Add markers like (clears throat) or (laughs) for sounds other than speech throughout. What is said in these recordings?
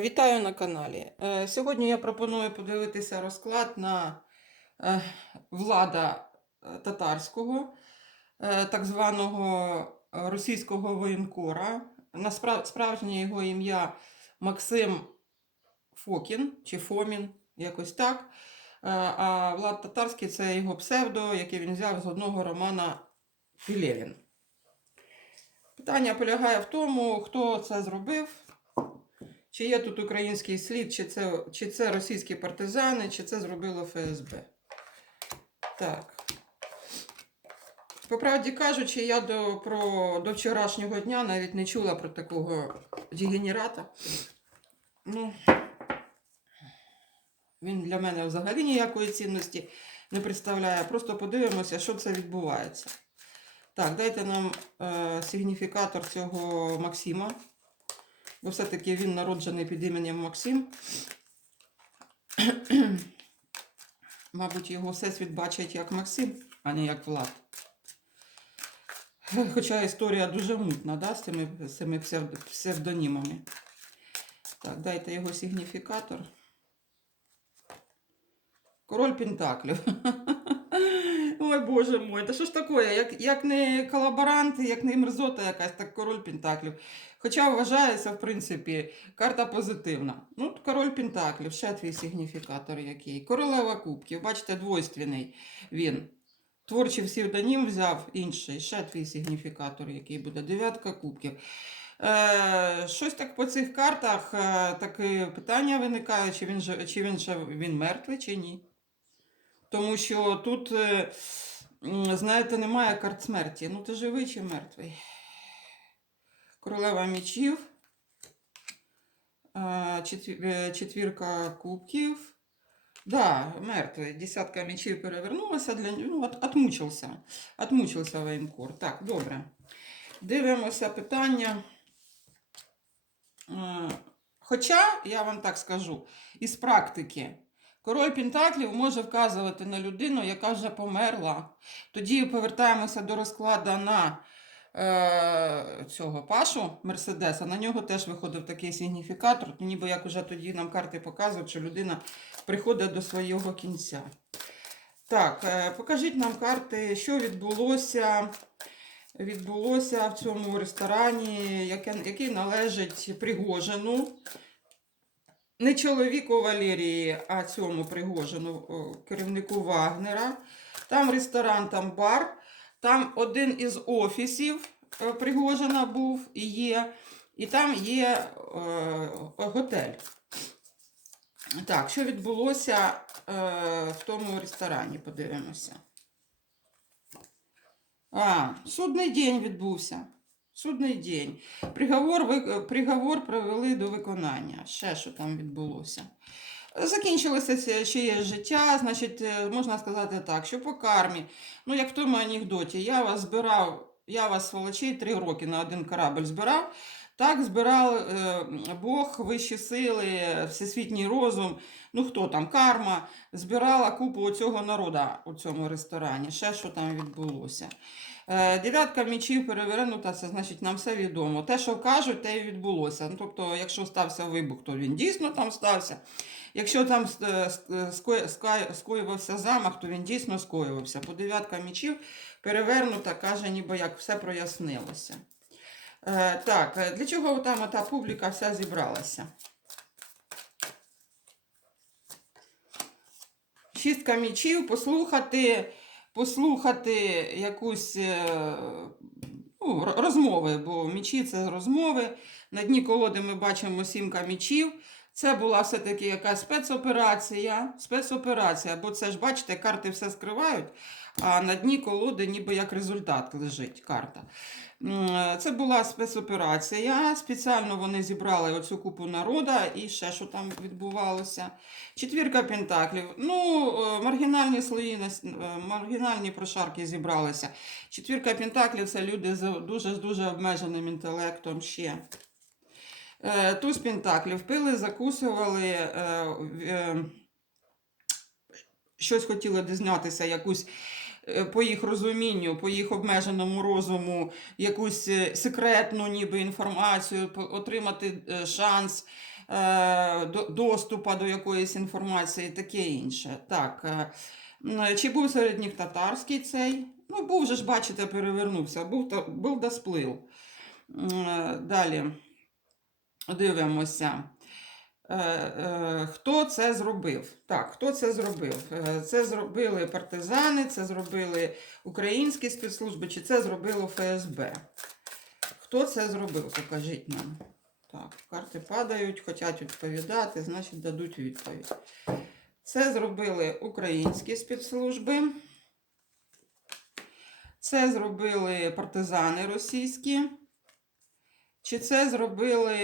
Вітаю на каналі. Е, Сьогодні я пропоную подивитися розклад на е, влада е, татарського, так званого російського воєнкора. Справжнє його ім'я Максим Фокін чи Фомін, якось так. А Влад Татарський це його псевдо, яке він взяв з одного романа Пілєвін. Питання полягає в тому, хто це зробив. Чи є тут український слід, чи це, чи це російські партизани, чи це зробило ФСБ. Так. По правді кажучи, я до, про, до вчорашнього дня навіть не чула про такого дегенерата. Ну, він для мене взагалі ніякої цінності не представляє. Просто подивимося, що це відбувається. Так, дайте нам е, сигніфікатор цього Максима. Бо все-таки він народжений під іменем Максим. Мабуть, його всесвіт бачить як Максим, а не як Влад. Хоча історія дуже мутна, да, з цими, цими псевдонімами. Так, дайте його сигніфікатор. Король Пентаклів. (laughs) Ой, боже мой, та що ж таке? Як, як не колаборант, як не мерзота якась, так король Пентаклів. Хоча вважається, в принципі, карта позитивна. Ну, король Пентаклів, ще твій сигніфікатор який. Королева кубків, бачите, двойственний він. Творчий псевдонім взяв інший, ще твій сигніфікатор, який буде. Дев'ятка кубків. Е, щось так по цих картах е, таке питання виникає, чи він, же, чи він, же, він мертвий, чи ні. Тому що тут, е, знаєте, немає карт смерті. Ну, ти живий чи мертвий? Королева мечів, е, четві- четвірка кубків. Да, мертвий. Десятка мечів перевернулася для ну, от, отмучився. Отмучився воєнкор. Так, добре. Дивимося питання. Е, Хоча, я вам так скажу, із практики, король Пентаклів може вказувати на людину, яка вже померла. Тоді повертаємося до розкладу на е, цього Пашу Мерседеса. На нього теж виходив такий сигніфікатор, ніби як уже тоді нам карти показують, що людина приходить до свого кінця. Так, е, покажіть нам карти, що відбулося, відбулося в цьому ресторані, яке, який належить Пригожину. Не чоловіку Валерії, а цьому Пригожину, керівнику Вагнера. Там ресторан, там бар. Там один із офісів е, Пригожина був і є. І там є е, готель. Так, що відбулося е, в тому ресторані, подивимося. А, судний день відбувся. Судний день. Приговор, ви- приговор привели до виконання. Ще що там відбулося. Закінчилося чиєсь життя, значить, е, можна сказати так, що по кармі, ну як в тому анекдоті, я вас збирав, я вас, сволочей, три роки на один корабль збирав. Так збирав е, Бог, вищі сили, всесвітній розум, ну хто там, карма, збирала купу цього народу у цьому ресторані. Ще що там відбулося. Е, Дев'ятка мічів перевернута, це значить нам все відомо. Те, що кажуть, те і відбулося. Ну, тобто, якщо стався вибух, то він дійсно там стався. Якщо там е, скай- скоювався замах, то він дійсно скоювався. По дев'ятка мічів перевернута, каже, ніби як все прояснилося. Е, так, е, для чого там та публіка вся зібралася? Шістка мічів, послухати, послухати якусь е, ну, розмови, бо мічі це розмови. На дні колоди ми бачимо сімка мічів. Це була все-таки якась спецоперація. Спецоперація, бо це ж, бачите, карти все скривають, а на дні колоди ніби як результат лежить карта. Це була спецоперація. Спеціально вони зібрали оцю купу народа і ще що там відбувалося. Четвірка пентаклів. Ну, е, маргінальні слої, е, маргінальні прошарки зібралися. Четвірка пентаклів це люди з дуже-дуже обмеженим інтелектом ще. Е, Туз пентаклів пили, закусували, щось хотіли дізнатися, якусь по їх розумінню, по їх обмеженому розуму, якусь е, секретну ніби інформацію, отримати е, шанс е, доступу до якоїсь інформації, таке інше. Так, е, чи був серед них татарський цей? Ну, був же ж, бачите, перевернувся, був, та- був да сплив. Е, Далі дивимося. Е, е, Хто це зробив? Так, хто це зробив? Е, Це зробили партизани, це зробили українські спецслужби, чи це зробило ФСБ? Хто це зробив? Покажіть нам. Так, карти падають, хочуть відповідати, значить дадуть відповідь. Це зробили українські спецслужби. Це зробили партизани російські. Чи це зробили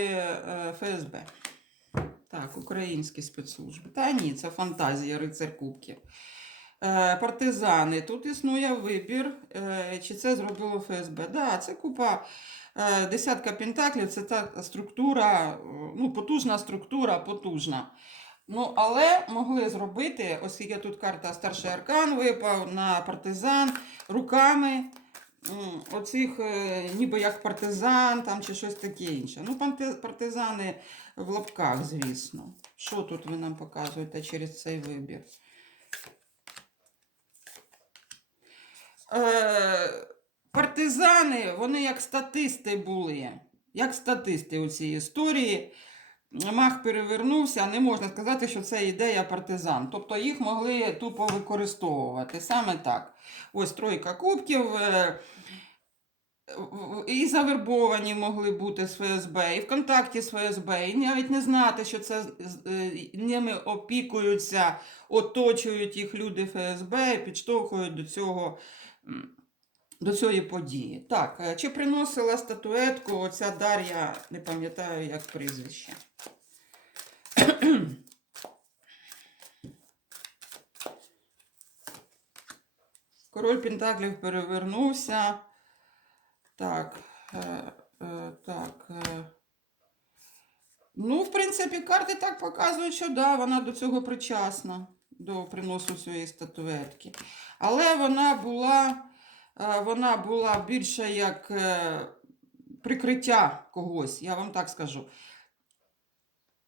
ФСБ? Так, українські спецслужби. Та ні, це фантазія рицар Кубків. Е, партизани. Тут існує вибір, е, чи це зробило ФСБ. Да, це купа е, десятка пентаклів, це та структура, ну, потужна структура, потужна. Ну, але могли зробити, оскільки тут карта старший аркан випав на партизан руками оцих, ніби як партизан там, чи щось таке інше. Ну, партизани в лапках, звісно. Що тут ви нам показуєте через цей вибір? Е, партизани, вони як статисти були. Як статисти у цій історії. Мах перевернувся, не можна сказати, що це ідея партизан. Тобто їх могли тупо використовувати. Саме так. Ось тройка кубків. е, І завербовані могли бути з ФСБ, і в контакті з ФСБ, і навіть не знати, що це е, ними опікуються, оточують їх люди ФСБ, і підштовхують до цього. До цієї події. Так, е, чи приносила статуетку оця Дар'я, не пам'ятаю, як прізвище. Король Пентаклів перевернувся. Так, е, е, так. Е. Ну, в принципі, карти так показують, що да, вона до цього причасна, до приносу цієї статуетки. Але вона була, вона була більше як прикриття когось, я вам так скажу.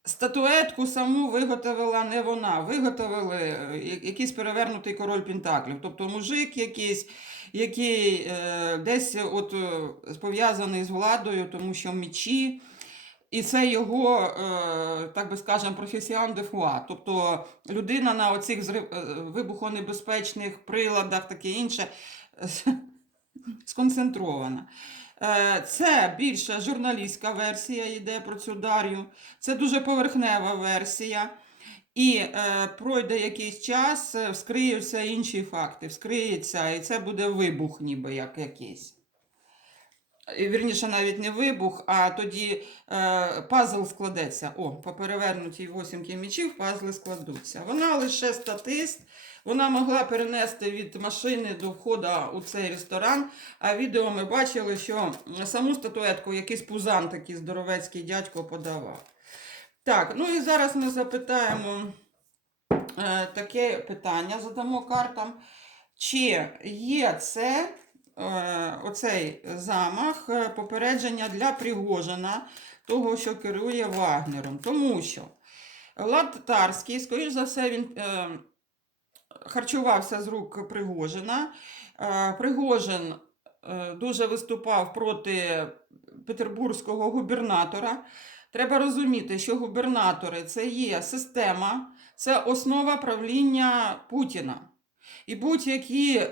Статуетку саму виготовила не вона, виготовили е, якийсь перевернутий король Пентаклів. Тобто мужик якийсь, який е, десь от, е, пов'язаний з владою, тому що мечі. І це його, е, так би скажемо, професіон де фуа. Тобто людина на оцих е, вибухонебезпечних приладах, таке інше, е, (laughs) сконцентрована. Е, Це більше журналістська версія йде про цю Дар'ю. Це дуже поверхнева версія. І е, пройде якийсь час, е, вскриються інші факти, вскриється, і це буде вибух, ніби як якийсь. Вірніше, навіть не вибух, а тоді е, пазл складеться. О, по перевернутій восімки мічів пазли складуться. Вона лише статист, вона могла перенести від машини до входу у цей ресторан. А відео ми бачили, що саму статуетку якийсь пузан такий здоровецький дядько подавав. Так, ну і зараз ми запитаємо е, таке питання, задамо картам. Чи є це оцей замах е, попередження для Пригожина, того, що керує Вагнером? Тому що Влад Татарський, скоріш за все, він е, харчувався з рук Пригожина. Е, Пригожин е, дуже виступав проти петербурзького губернатора. Треба розуміти, що губернатори це є система, це основа правління Путіна. І будь-які е,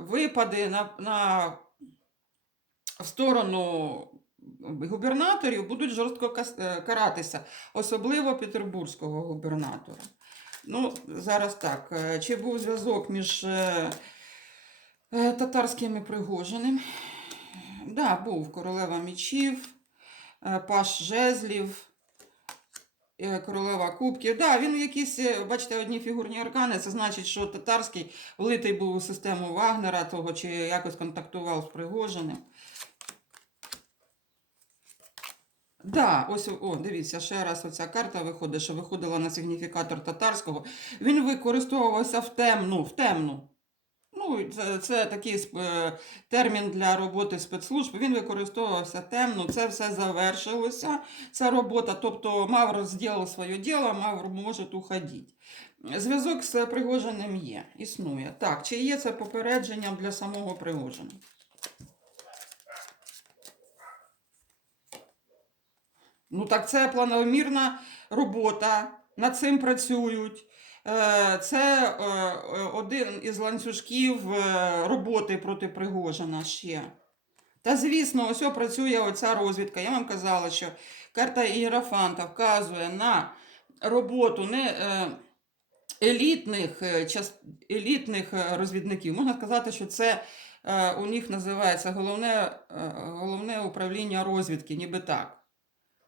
випади на, на, сторону губернаторів будуть жорстко е, каратися, особливо петербурзького губернатора. Ну, зараз так. е, Чи був зв'язок між е, е, татарським і Пригожиним? Да, був королева мічів, паш жезлів, королева кубків. Да, він якісь, е, бачите, одні фігурні аркани. Це значить, що татарський влитий був у систему Вагнера, того, чи якось контактував з Пригожиним. Да, ось о, дивіться, ще раз оця карта виходить, що виходила на сигніфікатор татарського. Він використовувався в темну, в темну. Ну, це, це такий е, термін для роботи спецслужб. Він використовувався темно. Це все завершилося. Ця робота, тобто Мавр зробив своє діло, Мавр може уходити. Зв'язок з Пригожиним є, існує. Так, чи є це попередженням для самого Пригожина? Ну, так це планомірна робота, над цим працюють. Е, Це е, е, один із ланцюжків роботи проти Пригожина ще. Та звісно, ось працює оця розвідка. Я вам казала, що карта Ієрофанта вказує на роботу не елітних, елітних розвідників. Можна сказати, що це у них називається головне, головне управління розвідки, ніби так.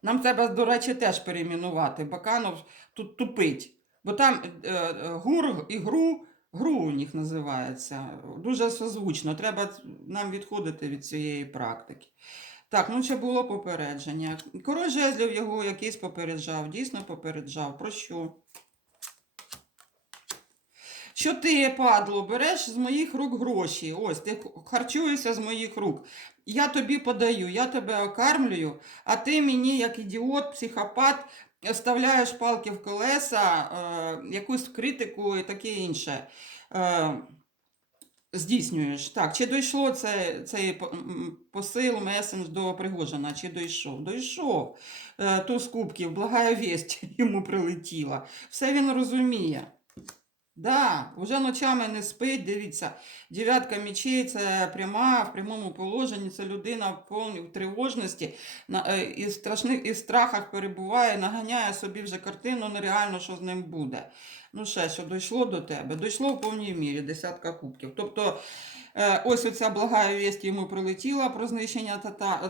Нам треба, до речі, теж перейменувати. Баканов тут тупить. Бо там е, е, гур і гру, гру у них називається. Дуже созвучно. Треба нам відходити від цієї практики. Так, ну ще було попередження. Король жезлів його якийсь попереджав, дійсно попереджав. Про що? Що ти, падло, береш з моїх рук гроші. Ось, ти харчуєшся з моїх рук. Я тобі подаю, я тебе окармлюю, а ти мені, як ідіот, психопат, вставляєш палки в колеса, е, якусь критику і таке інше. Е, здійснюєш. Так, чи дійшло це, цей посил, месендж до Пригожина, чи дійшов? Дійшов. Е, туз кубків, благая вість (laughs) йому прилетіла. Все він розуміє. Да, вже ночами не спить, дивіться, дев'ятка мечей це пряма, в прямому положенні, це людина в повній тривожності е, і, страшних, і страхах перебуває, наганяє собі вже картину, нереально, що з ним буде. Ну ще, що дійшло до тебе, дійшло в повній мірі, десятка кубків. Тобто, ось оця благая вість йому прилетіла про знищення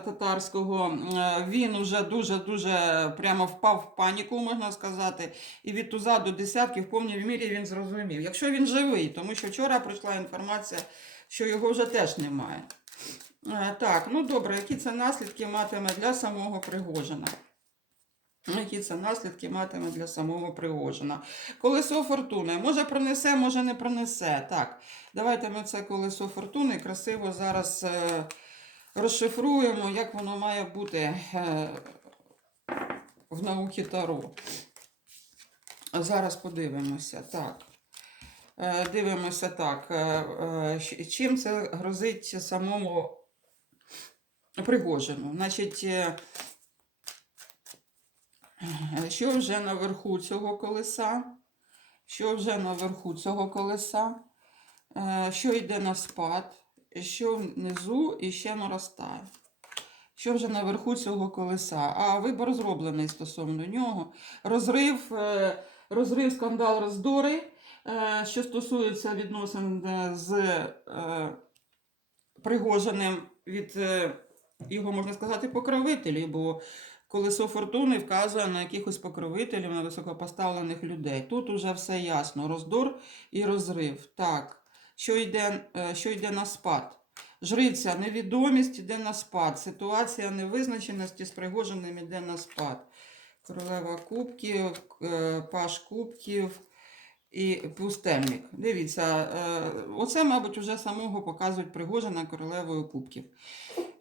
татарського. Е, він уже дуже-дуже прямо впав в паніку, можна сказати. І від туза до десятки в повній мірі він зрозумів. Якщо він живий, тому що вчора прийшла інформація, що його вже теж немає. Е, Так, ну добре, які це наслідки матиме для самого Пригожина? Які це наслідки матиме для самого Пригожина? Колесо фортуни. Може пронесе, може не пронесе. Так, давайте ми це колесо фортуни красиво зараз е, розшифруємо, як воно має бути е, в науці Таро. Зараз подивимося. Так. Е, Дивимося так. Чим це грозить самому Пригожину? Значить, що вже наверху цього колеса? Що вже наверху цього колеса? Е, Що йде на спад? Що внизу і ще наростає? Що вже наверху цього колеса? А вибор зроблений стосовно нього. Розрив, е, розрив скандал роздори, е, що стосується відносин з Пригожиним від його, можна сказати, покровителів, бо колесо фортуни вказує на якихось покровителів, на високопоставлених людей. Тут уже все ясно: роздор і розрив. Так, що йде, е, що йде на спад? Жриця, невідомість йде на спад. Ситуація невизначеності з Пригожиним йде на спад. Королева кубків, е, паш кубків і пустельник. Дивіться, е, оце, мабуть, вже самого показують Пригожина королевою кубків.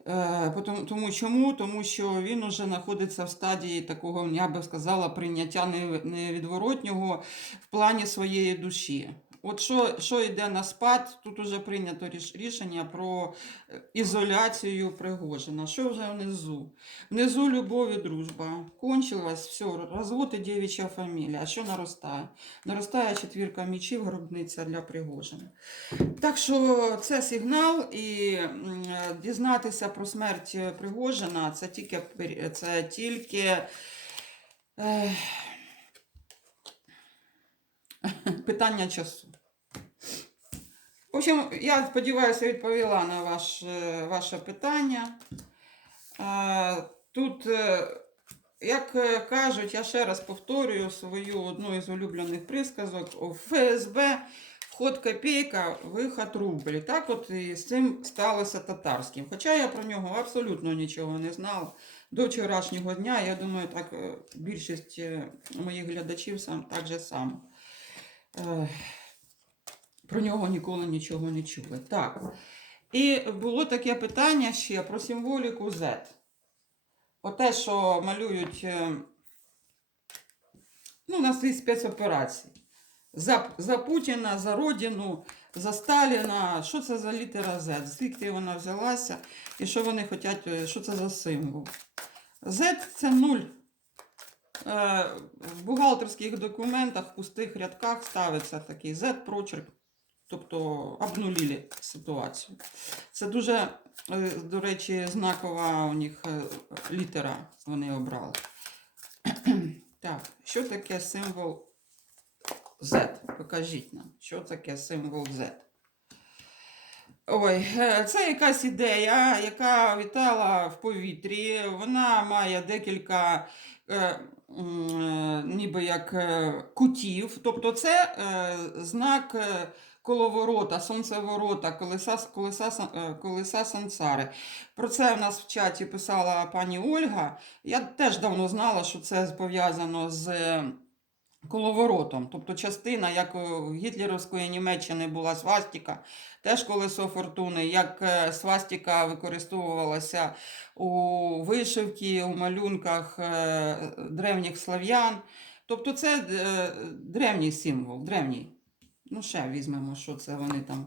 Е, Тому чому? Тому що він уже знаходиться в стадії такого, я би сказала, прийняття невідворотнього в плані своєї душі. От що, що йде на спад, тут вже прийнято рішення про е, ізоляцію Пригожина. Що вже внизу? Внизу любов і дружба. Кончилось, все, розвод і дівча фамілія. А що наростає? Наростає четвірка мічів, гробниця для Пригожина. Так що це сигнал, і дізнатися про смерть Пригожина це тільки, це тільки (laughs) питання часу. В общем, я сподіваюся, відповіла на ваш, е, ваше питання. Е, Тут, е, як кажуть, я ще раз повторюю свою одну із улюблених присказок: у ФСБ вход копійка, виход рубль. Так от і з цим сталося татарським. Хоча я про нього абсолютно нічого не знав до вчорашнього дня. Я думаю, так більшість моїх глядачів сам так же само. Про нього ніколи нічого не чули. Так. І було таке питання ще про символіку Z. Оте, що малюють е, ну, на свій спецоперації. За, за Путіна, за Родину, за Сталіна. Що це за літера Z? Звідки вона взялася? І що вони хочуть, е, що це за символ? Z це нуль. Е, В бухгалтерських документах в пустих рядках ставиться такий Z прочерк. Тобто обнулили ситуацію. Це дуже, е, до речі, знакова у них е, літера вони обрали. (clears throat) Так, що таке символ Z? Покажіть нам, що таке символ Z. Ой, е, це якась ідея, яка вітала в повітрі. Вона має декілька е, ніби як кутів. Тобто це е, знак коловорота, сонцеворота, колеса, колеса, е, колеса сансари. Про це в нас в чаті писала пані Ольга. Я теж давно знала, що це пов'язано з е, коловоротом. Тобто частина, як у гітлерівської Німеччини була свастика, теж колесо фортуни, як е, свастика використовувалася у вишивці, у малюнках древніх слав'ян. Тобто це древній символ, древній. Ну, ще візьмемо, що це вони там.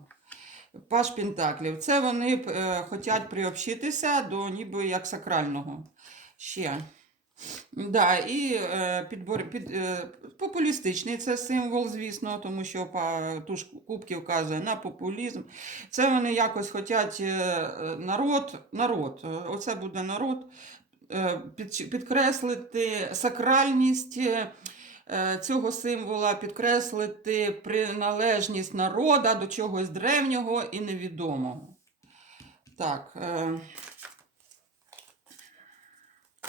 Паш Пентаклів. Це вони е, хочуть приобщитися до ніби як сакрального. Ще. Да, і е, підбор, під, е, популістичний це символ, звісно, тому що па, туш кубків вказує на популізм. Це вони якось хочуть е, народ, народ, е, оце буде народ, е, під, підкреслити сакральність е, цього символа, підкреслити приналежність народа до чогось древнього і невідомого. Так. Е,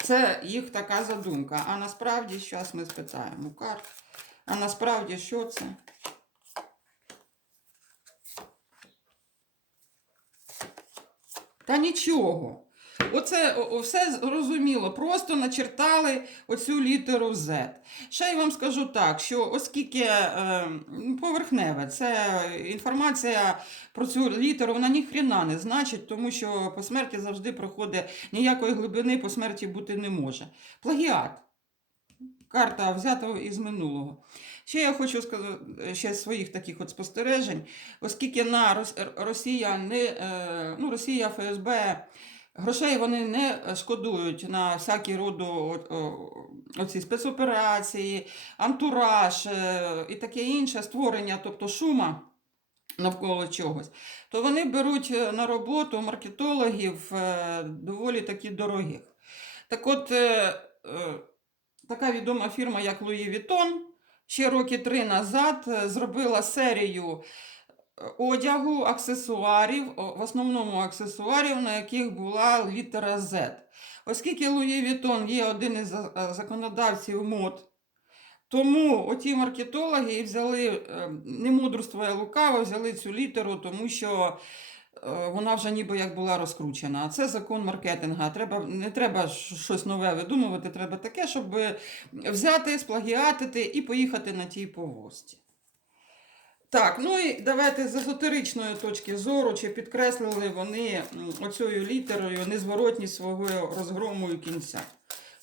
це їх така задумка. А насправді, зараз ми спитаємо карт. А насправді що це? Та нічого. Оце все зрозуміло. Просто начертали оцю літеру Z. Ще я вам скажу так, що оскільки е, поверхневе, це інформація про цю літеру, вона ніхрена не значить, тому що по смерті завжди проходить ніякої глибини по смерті бути не може. Плагіат. Карта взята із минулого. Ще я хочу сказати ще своїх таких от спостережень, оскільки на Росія не е, ну, Росія, ФСБ. Грошей вони не шкодують на всякі роду оці спецоперації, антураж е, і таке інше створення, тобто шума навколо чогось, то вони беруть е, на роботу маркетологів е, доволі таки дорогих. Так от, така відома фірма, як Louis Vuitton, ще роки три назад зробила серію одягу, аксесуарів, в основному аксесуарів, на яких була літера Z. Оскільки Louis Vuitton є один із е, законодавців мод, тому оті маркетологи і взяли, е, не мудрствує лукаво, взяли цю літеру, тому що е, вона вже ніби як була розкручена. А це закон маркетинга. Треба, не треба щось нове видумувати, треба таке, щоб взяти, сплагіатити і поїхати на тій повозці. Так, ну і давайте з езотеричної точки зору, чи підкреслили вони оцею літерою незворотність свого розгрому і кінця.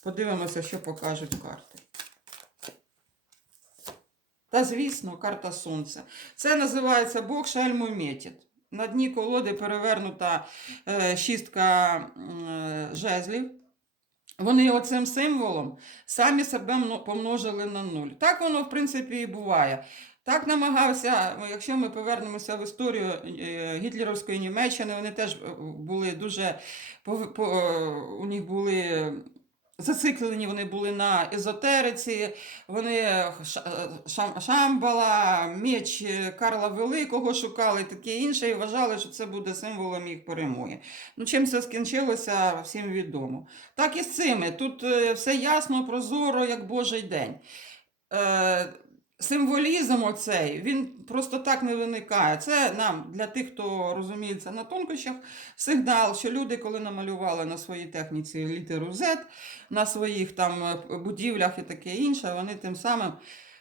Подивимося, що покажуть карти. Та, звісно, карта Сонця. Це називається Бог шальму метід. На дні колоди перевернута е, шістка е, жезлів. Вони оцим символом самі себе помножили на нуль. Так воно, в принципі, і буває. Так намагався, якщо ми повернемося в історію е, гітлерівської Німеччини, вони теж е, були дуже по- е, у них були зациклені, вони були на езотериці, вони шам- Шамбала, меч Карла Великого шукали, таке інше, і вважали, що це буде символом їх перемоги. Ну, чим це скінчилося, всім відомо. Так і з цими. Тут е, все ясно, прозоро, як Божий день. Символізм оцей, він просто так не виникає. Це нам, для тих, хто розуміється на тонкощах, сигнал, що люди, коли намалювали на своїй техніці літеру Z, на своїх там е, будівлях і таке інше, вони тим самим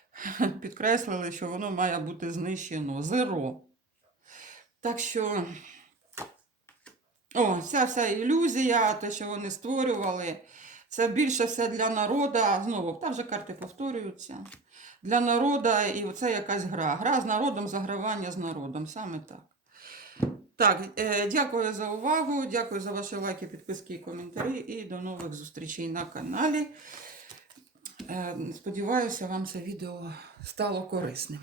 (laughs) підкреслили, що воно має бути знищено. Зеро. Так що, о, ця вся ілюзія, те, що вони створювали, це більше все для народу. Знову, там вже карти повторюються. Для народу, і оце якась гра. Гра з народом, загравання з народом. Саме так. Так, е, дякую за увагу, дякую за ваші лайки, підписки і коментарі. І до нових зустрічей на каналі. Е, сподіваюся, вам це відео стало корисним.